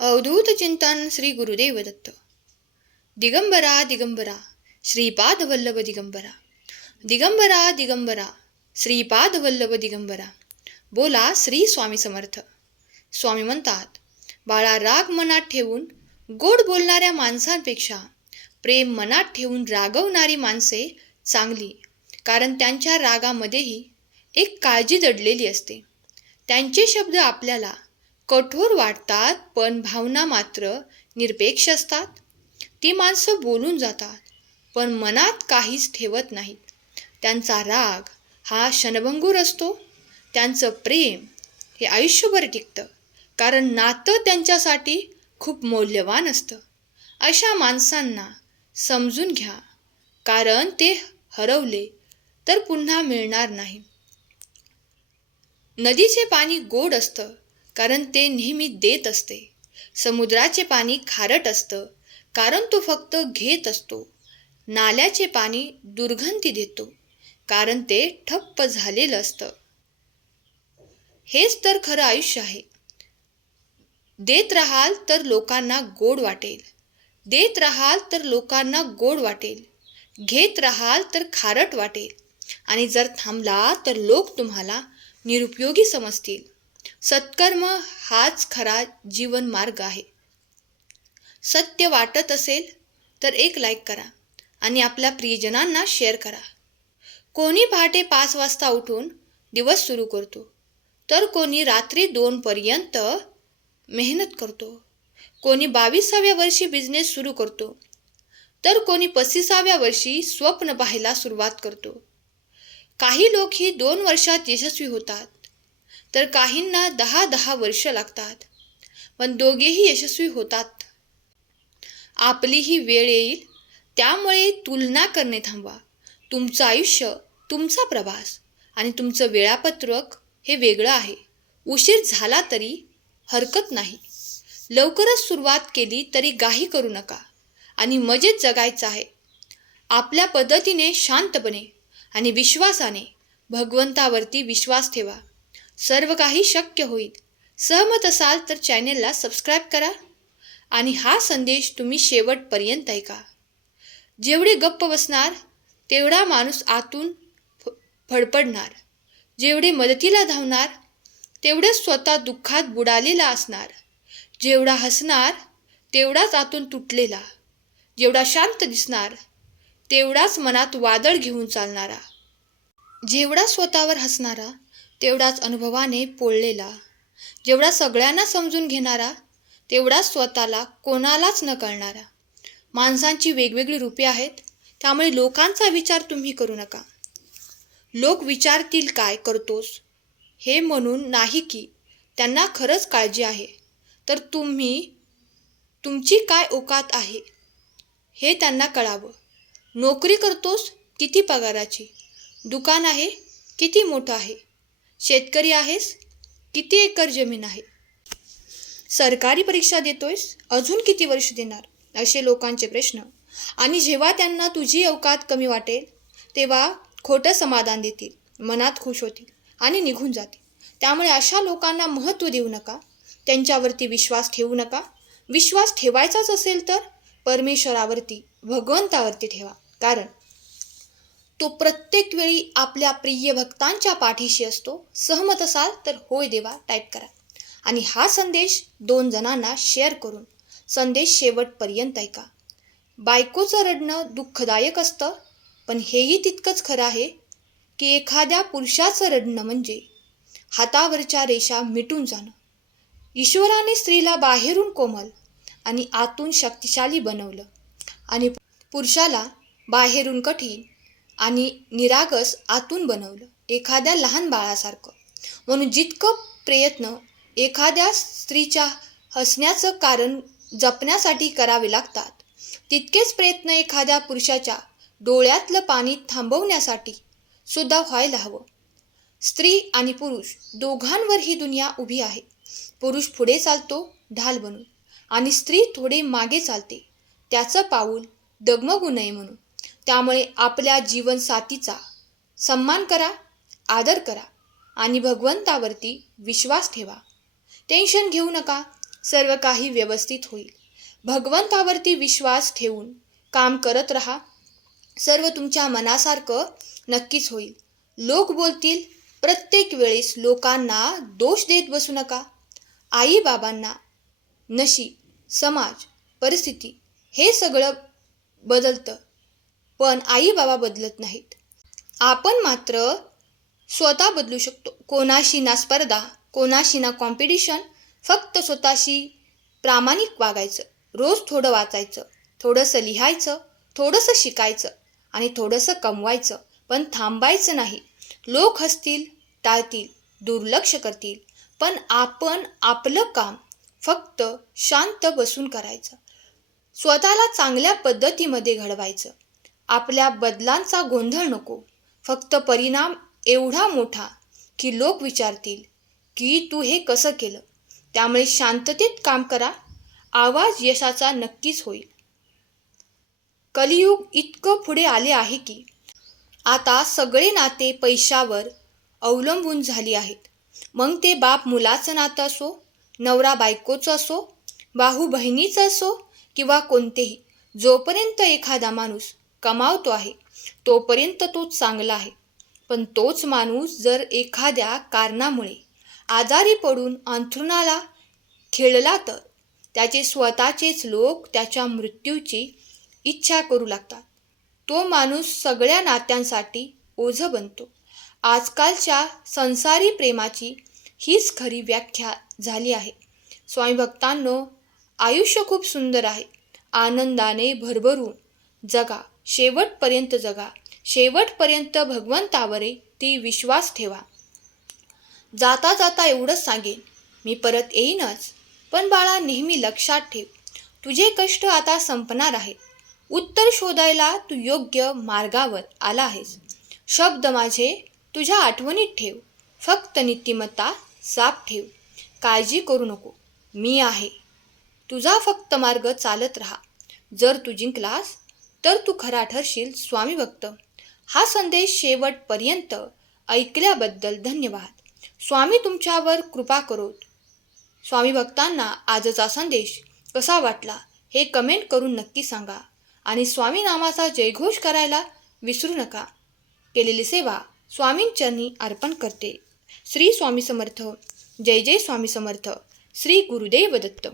अवधूत चिंतन श्री गुरुदेव दत्त. दिगंबरा दिगंबरा श्रीपाद वल्लभ दिगंबरा. दिगंबरा दिगंबरा श्रीपाद वल्लभ दिगंबरा. बोला श्री स्वामी समर्थ. स्वामी म्हणतात, बाळा, राग मनात ठेवून गोड बोलणाऱ्या माणसांपेक्षा प्रेम मनात ठेवून रागवणारी माणसे चांगली, कारण त्यांच्या रागामध्येही एक काळजी दडलेली असते. त्यांचे शब्द आपल्याला कठोर वाटतात, पण भावना मात्र निरपेक्ष असतात. ती माणसं बोलून जातात, पण मनात काहीच ठेवत नाहीत. त्यांचा राग हा क्षणभंगूर असतो. त्यांचं प्रेम हे आयुष्यभर टिकतं, कारण नातं त्यांच्यासाठी खूप मौल्यवान असतं. अशा माणसांना समजून घ्या, कारण ते हरवले तर पुन्हा मिळणार नाही. नदीचे पाणी गोड असतं, कारण ते नेहमी देत असते. समुद्राचे पाणी खारट असतं, कारण तो फक्त घेत असतो. नाल्याचे पाणी दुर्गंधी देतो, कारण ते ठप्प झालेलं असतं. हेच तर खरं आयुष्य आहे. देत राहाल तर लोकांना गोड वाटेल. देत राहाल तर लोकांना गोड वाटेल. घेत राहाल तर खारट वाटेल. आणि जर थांबला तर लोक तुम्हाला निरुपयोगी समजतील. सत्कर्म हाच खरा जीवन मार्ग आहे. सत्य वाटत असेल तर एक लाईक करा आणि आपल्या प्रियजनांना शेअर करा. कोणी पहाटे 5 वाजता उठून दिवस सुरू करतो, तर कोणी रात्री 2 पर्यंत मेहनत करतो. कोणी 22व्या वर्षी बिझनेस सुरू करतो, तर कोणी 35व्या वर्षी स्वप्न पाहायला सुरुवात करतो. काही लोक ही 2 वर्षात यशस्वी होतात, तर काहींना 10-10 वर्ष लागतात, पण दोघेही यशस्वी होतात. आपली ही वेळ येईल, त्यामुळे तुलना करणे थांबवा. तुमचं आयुष्य, तुमचा प्रवास आणि तुमचं वेळापत्रक हे वेगळं आहे. उशीर झाला तरी हरकत नाही. लवकरच सुरुवात केली तरी घाई करू नका आणि मजेत जगायचं आहे. आपल्या पद्धतीने, शांतपणे आणि विश्वासाने भगवंतावरती विश्वास ठेवा. सर्व काही शक्य होईल. सहमत असाल तर चॅनेलला सबस्क्राईब करा आणि हा संदेश तुम्ही शेवटपर्यंत ऐका. जेवढे गप्प बसणार तेवढा माणूस आतून फडफडणार. जेवढे मदतीला धावणार तेवढेच स्वतः दुःखात बुडालेला असणार. जेवढा हसणार तेवढाच आतून तुटलेला. जेवढा शांत दिसणार तेवढाच मनात वादळ घेऊन चालणारा. जेवढा स्वतःवर हसणारा तेवढाच अनुभवाने पोळलेला. जेवढा सगळ्यांना समजून घेणारा तेवढाच स्वतःला कोणालाच न कळणारा. माणसांची वेगवेगळी रूपे आहेत, त्यामुळे लोकांचा विचार तुम्ही करू नका. लोक विचारतील काय करतोस हे म्हणून नाही, की त्यांना खरंच काळजी आहे, तर तुमची काय औकात आहे हे त्यांना कळावं. नोकरी करतोस किती पगाराची? दुकान आहे किती मोठं आहे? शेतकरी आहेस किती एकर जमीन आहे? सरकारी परीक्षा देतोयस, अजून किती वर्ष देणार? असे लोकांचे प्रश्न. आणि जेव्हा त्यांना तुझी औकात कमी वाटेल तेव्हा खोटं समाधान देतील, मनात खुश होतील आणि निघून जातील. त्यामुळे अशा लोकांना महत्त्व देऊ नका. त्यांच्यावरती विश्वास ठेवू नका. विश्वास ठेवायचाच असेल तर परमेश्वरावरती, भगवंतावरती ठेवा, कारण तो प्रत्येक वेळी आपल्या प्रिय भक्तांच्या पाठीशी असतो. सहमत असाल तर होय देवा टाईप करा आणि हा संदेश 2 जणांना शेअर करून संदेश शेवटपर्यंत ऐका. बायकोचं रडणं दुःखदायक असतं, पण हेही तितकंच खरं आहे की एखाद्या पुरुषाचं रडणं म्हणजे हातावरच्या रेषा मिटून जाणं. ईश्वराने स्त्रीला बाहेरून कोमल आणि आतून शक्तिशाली बनवलं आणि पुरुषाला बाहेरून कठीण आणि निरागस आतून बनवलं, एखाद्या लहान बाळासारखं. म्हणून जितकं प्रयत्न एखाद्या स्त्रीच्या हसण्याचं कारण जपण्यासाठी करावे लागतात, तितकेच प्रयत्न एखाद्या पुरुषाच्या डोळ्यातलं पाणी थांबवण्यासाठी सुद्धा व्हायला हवं. स्त्री आणि पुरुष दोघांवर ही दुनिया उभी आहे. पुरुष पुढे चालतो ढाल बनून आणि स्त्री थोडे मागे चालते, त्याचं पाऊल डगमगू नये म्हणून. त्यामुळे आपल्या जीवनसाथीचा सन्मान करा, आदर करा आणि भगवंतावरती विश्वास ठेवा. टेन्शन घेऊ नका. सर्व काही व्यवस्थित होईल. भगवंतावरती विश्वास ठेवून काम करत राहा. सर्व तुमच्या मनासारखं नक्कीच होईल. लोक बोलतील, प्रत्येक वेळेस लोकांना दोष देत बसू नका. आईबाबांना, नशीब, समाज, परिस्थिती हे सगळं बदलतं, पण आईबाबा बदलत नाहीत. आपण मात्र स्वतः बदलू शकतो. कोणाशी ना स्पर्धा, कोणाशी ना कॉम्पिटिशन, फक्त स्वतःशी प्रामाणिक वागायचं. रोज थोडं वाचायचं, थोडंसं लिहायचं, थोडंसं शिकायचं आणि थोडंसं कमवायचं, पण थांबायचं नाही. लोक हसतील, टाळतील, दुर्लक्ष करतील, पण आपण आपलं काम फक्त शांत बसून करायचं. स्वतःला चांगल्या पद्धतीमध्ये घडवायचं. आपल्या बदलांचा गोंधळ नको. फक्त परिणाम एवढा मोठा की लोक विचारतील की तू हे कसं केलं. त्यामुळे शांततेत काम करा. आवाज यशाचा नक्कीच होईल. कलियुग इतकं पुढे आले आहे की आता सगळे नाते पैशावर अवलंबून झाली आहेत. मग ते बाप मुलाचं नातं असो, नवरा बायकोचं असो, भाऊ बहिणीचं असो किंवा कोणतेही. जोपर्यंत एखादा माणूस कमावतो आहे तोपर्यंत तो चांगला आहे. पण तोच माणूस जर एखाद्या कारणामुळे आजारी पडून अंथरुणाला खिळला तर त्याचे स्वतःचेच लोक त्याच्या मृत्यूची इच्छा करू लागतात. तो माणूस सगळ्या नात्यांसाठी ओझं बनतो. आजकालच्या संसारी प्रेमाची हीच खरी व्याख्या झाली आहे. स्वामी भक्तांनो, आयुष्य खूप सुंदर आहे. आनंदाने भरभरून जगा, शेवटपर्यंत जगा. शेवटपर्यंत भगवंतावरती विश्वास ठेवा. जाता जाता एवढंच सांगेन, मी परत येईनच. पण बाळा, नेहमी लक्षात ठेव, तुझे कष्ट आता संपणार आहेत. उत्तर शोधायला तू योग्य मार्गावर आला आहेस. शब्द माझे तुझ्या आठवणीत ठेव. फक्त नीतिमत्ता साफ ठेव. काळजी करू नको, मी आहे. तुझा फक्त मार्ग चालत राहा. जर तू जिंकलास तर तू खरा ठरशील स्वामी भक्त. हा संदेश शेवटपर्यंत ऐकल्याबद्दल धन्यवाद. स्वामी तुमच्यावर कृपा करोत. स्वामी भक्तांना आजचा संदेश कसा वाटला हे कमेंट करून नक्की सांगा आणि स्वामी नामाचा जयघोष करायला विसरू नका. केलेली सेवा स्वामींचरणी अर्पण करते. श्री स्वामी समर्थ. जय जय स्वामी समर्थ. श्री गुरुदेव दत्त.